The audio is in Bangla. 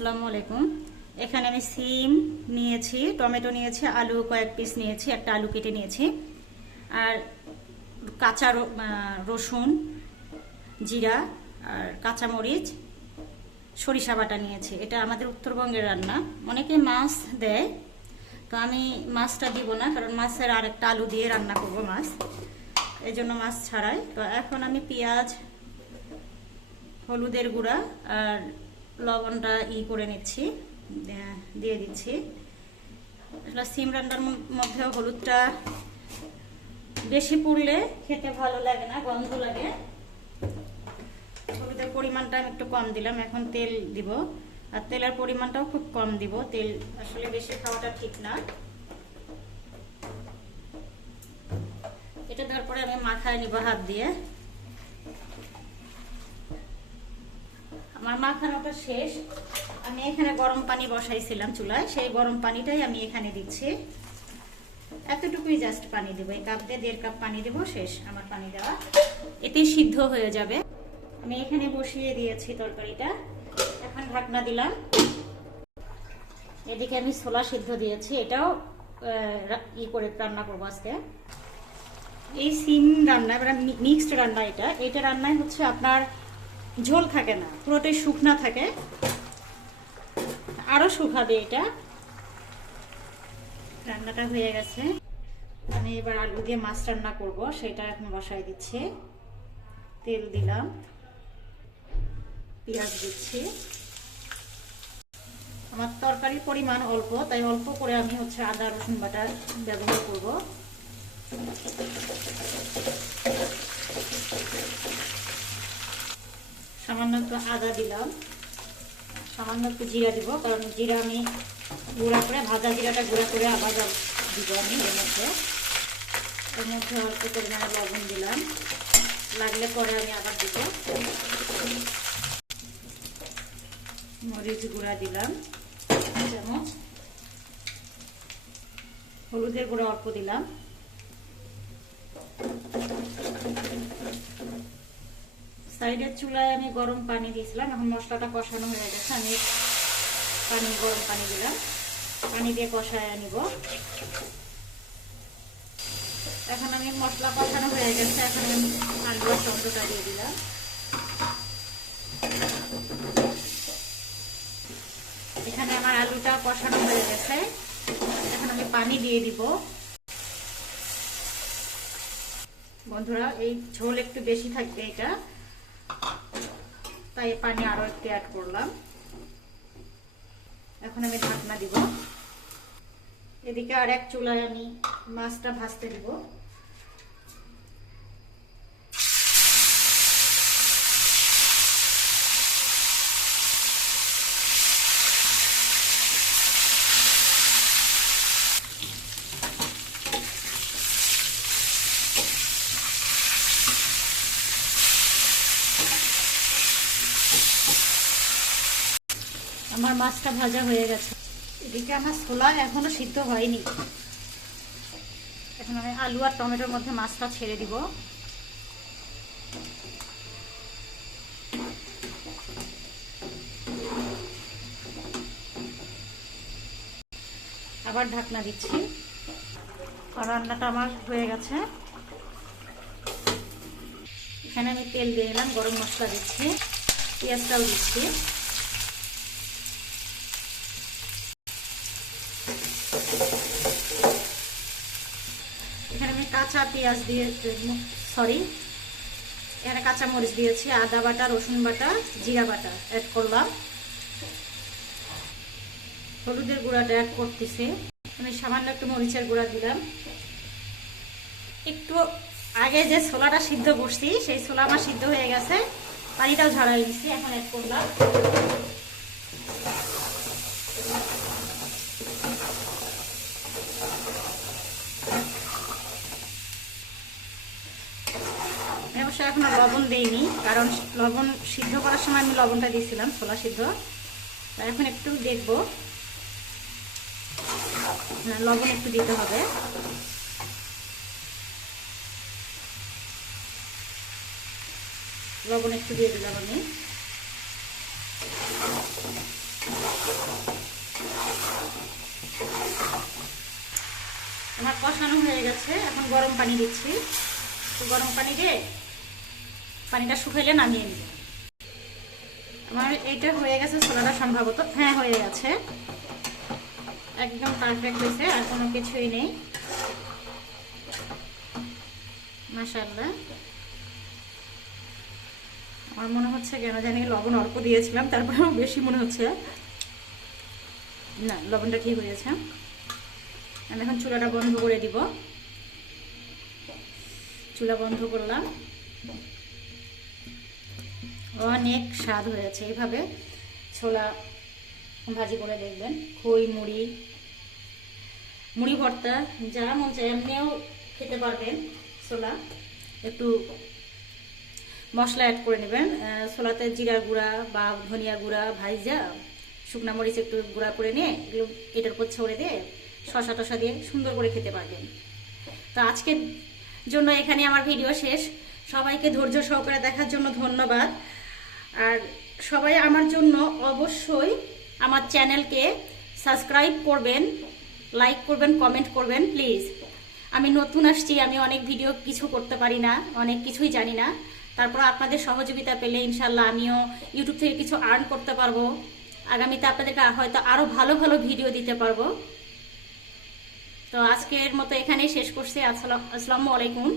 আসসালামু আলাইকুম। এখানে আমি সিম নিয়েছি, টমেটো নিয়েছি, আলু কয়েক পিস নিয়েছি, একটা আলু কেটে নিয়েছি, আর কাঁচা রসুন, জিরা আর কাঁচামরিচ, সরিষা বাটা নিয়েছি। এটা আমাদের উত্তরবঙ্গের রান্না। অনেকে মাছ দেয়, তো আমি মাছটা দিব না, কারণ মাছের আরেকটা আলু দিয়ে রান্না করব মাছ, এই জন্য মাছ ছাড়াই। তো এখন আমি পেঁয়াজ, হলুদের গুঁড়া আর লবণটা করে নিচ্ছি, দিয়ে দিচ্ছি। আসলে সিম রান্নার মধ্যে হলুদটা বেশি পড়লে খেতে ভালো লাগে না, গন্ধ লাগে। হলুদের পরিমাণটা আমি একটু কম দিলাম। এখন তেল দিব, আর তেলের পরিমাণটাও খুব কম দিব। তেল আসলে বেশি খাওয়াটা ঠিক না। এটা তারপরে আমি মাখায় নিব হাত দিয়ে। আমার মাখানোটা শেষ। আমি এখানে গরম পানি বসাইছিলাম চুলায়, সেই গরম পানিটাই আমি এখানে দিচ্ছি। এতটুকুই জাস্ট পানি দেবো, এই কাপ দিয়ে 1.5 কাপ পানি দেবো, শেষ আমার পানি দেওয়া। এতেই সিদ্ধ হয়ে যাবে। আমি এখানে বসিয়ে দিয়েছি তরকারিটা, এখন ঢাকনা দিলাম। এদিকে আমি ছোলা সিদ্ধ দিয়েছি, এটাও করে রান্না করবো আজকে। এই সিম রান্না, মিক্সড রান্না, এটা রান্নায় হচ্ছে আপনার ঝোল থাকে না, পুরোটাই শুকনা থাকে, আরো শুকাবে। এটা রান্নাটা হয়ে গেছে। আমি এবার আলু দিয়ে মাছ রান্না করব, সেটা এখন বসাই দিচ্ছি। তেল দিলাম, পেঁয়াজ দিচ্ছি। আমার তরকারির পরিমাণ অল্প, তাই অল্প করে আমি হচ্ছে আদা রসুন বাটা ব্যবহার করব। সামান্য একটু আদা দিলাম, সামান্য একটু জিরা দিব, কারণ জিরা আমি গুঁড়া করে, ভাজা জিরাটা গুঁড়া করে আবার দিব আমি এর মধ্যে। এর মধ্যে অল্প পরিমাণে লবণ দিলাম, লাগলে পরে আমি আবার দিব। মরিচ গুঁড়া দিলাম 1 চামচ, হলুদের গুঁড়া অল্প দিলাম। সাইডের চুলায় আমি গরম পানি দিয়েছিলাম, এখন মশলাটা কষানো হয়ে গেছে। আমি গরম পানি দিলাম, পানি দিয়ে কষায় নিব। এখন আমি মশলা কষানো হয়ে গেছে, এখন আমি আলু আর টমেটোটা দিয়ে দিলাম। এখানে আমার আলুটা কষানো হয়ে গেছে, এখন আমি পানি দিয়ে দিব। বন্ধুরা, এই ঝোল একটু বেশি থাকবে এটা, তাই পানি আরো একটু অ্যাড করলাম। এখন আমি ঢাকনা দিব। এদিকে আর এক চুলায় আমি মাছটা ভাজতে দিব। আমার মাছটা ভাজা হয়ে গেছে। এদিকে আমার ছোলা এখনো সিদ্ধ হয়নি। এখন আমি আলু আর টমেটোর মধ্যে মাছটা ছেড়ে দিব। আবার ঢাকনা দিচ্ছি। আর রান্নাটা আমার হয়ে গেছে। এখানে আমি তেল দিয়ে দিলাম, গরম মশলা দিচ্ছি, পেঁয়াজটাও দিচ্ছি। এখানে আমি কাঁচা পেঁয়াজ দিয়ে, এখানে কাঁচা মরিচ দিয়েছি, আদা বাটা, রসুন বাটা, জিরা বাটা অ্যাড করলাম। হলুদের গুঁড়াটা অ্যাড করতেছি। আমি সামান্য একটু মরিচের গুঁড়া দিলাম। একটু আগে যে ছোলাটা সিদ্ধ করছি, সেই ছোলা আমার সিদ্ধ হয়ে গেছে, পানিটাও ঝরাই নিচ্ছি। এখন অ্যাড করলাম। অবশ্য এখন লবণ দেইনি, কারণ লবণ সিদ্ধ করার সময় আমি লবণটা দিয়েছিলাম, ছোলা সিদ্ধ। এখন একটু দেখবো, লবণ একটু দিতে হবে। লবণ একটু দিয়ে দিলাম আমি। আমার কষানো হয়ে গেছে, এখন গরম পানি দিচ্ছি। তো গরম পানি দিয়ে পানিটা শুকাইলে নামিয়ে নিব। আমার এইটা হয়ে গেছে, ছোলাটা সম্ভবত, হ্যাঁ হয়ে গেছে, একদম পারফেক্ট হয়েছে, আর কোনো কিছুই নেই। মাশাআল্লাহ। আমার মনে হচ্ছে কেন জানি লবণ অল্প দিয়েছিলাম, তারপরেও বেশি মনে হচ্ছে। না, লবণটা ঠিক হয়েছে। আমি এখন চুলাটা বন্ধ করে দিব। চুলা বন্ধ করলাম। অনেক স্বাদ হয়েছে। এইভাবে ছোলা ভাজি করে দেখবেন। খই, মুড়ি, মুড়ি ভর্তা, যা মন চায় এমনিও খেতে পারবেন। ছোলা একটু মশলা অ্যাড করে নেবেন। ছোলাতে জিরা গুঁড়া বা ধনিয়া গুঁড়া ভাইজা, শুকনা মরিচ একটু গুঁড়া করে নিয়ে এগুলো এটার উপর ছড়ে দিয়ে শসা টসা দিয়ে সুন্দর করে খেতে পারবেন। তো আজকের জন্য এখানে আমার ভিডিও শেষ। সবাইকে ধৈর্য সহকারে দেখার জন্য ধন্যবাদ। আর সবাই আমার জন্য অবশ্যই আমার চ্যানেলকে সাবস্ক্রাইব করবেন, লাইক করবেন, কমেন্ট করবেন প্লিজ। আমি নতুন আসছি, আমি অনেক ভিডিও কিছু করতে পারি না, অনেক কিছুই জানি না। তারপর আপনাদের সহযোগিতা পেলে ইনশাল্লাহ আমিও ইউটিউব থেকে কিছু আর্ন করতে পারবো। আগামীতে আপনাদেরকে হয়তো আরও ভালো ভালো ভিডিও দিতে পারবো। তো আজকের মতো এখানেই শেষ করছি। আসসালামু আলাইকুম।